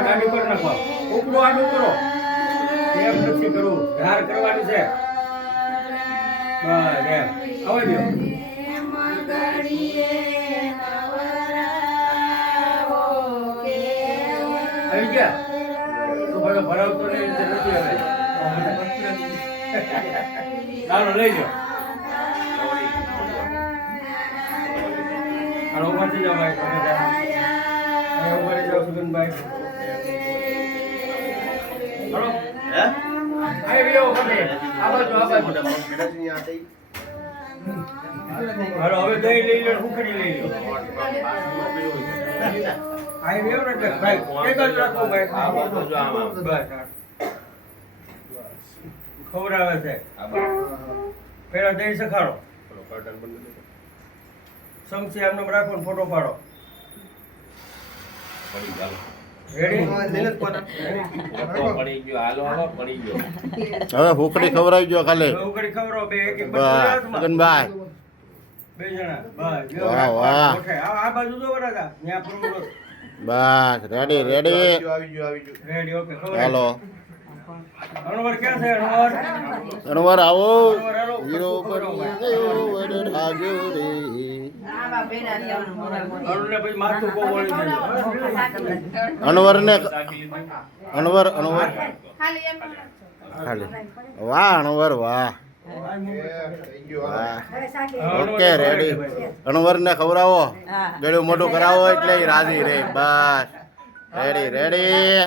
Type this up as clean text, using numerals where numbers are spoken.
ગાડી પર નાખો ઉપડો આડું કરો એમ નથી કરવું ધાર કરવાની છે બસ એમ આવવા દો આવી ગયા તો બધો ભરાવતો નહીં નથી હવે ચાલો લઈ જાઓ હાલો ઉભાથી જાઓ ભાઈ ઉભારી જાઓ સુગંધભાઈ હાલો હે આઈ રહ્યો મને આ બાજુ હાલો હવે દહીં લઈ લો ઉખડી લઈ લો આઈ રહ્યો ને ભાઈ એક જ રાખો ભાઈ આ બાજુ જો આમ બસ ખવડાવે છે પેલા દહીં સખાડો સમસી આમને રાખો ને ફોટો પાડો હવે હુકડી ખવડાવી ગયો ખાલી ઉકળી ખવડાવો બે એક એક ગગનભાઈ બે જણા બસ વાહ વાહ આ બાજુ જો વરાતા ત્યાં પૂરું બસ રેડી રેડી રેડી ઓકે હાલો અણવર ક્યાં છે અણવર અણવર આવો અણવર હાલો હીરો પર હાજો રે અણને પછી માથું કોવળી દે અણવર ખાલી વાહ અણવર વાહ ઓકે રેડી અણવર ને ખવડાવો ગળ્યું મોઢું કરાવો એટલે રાજી રે બસ રેડી રેડી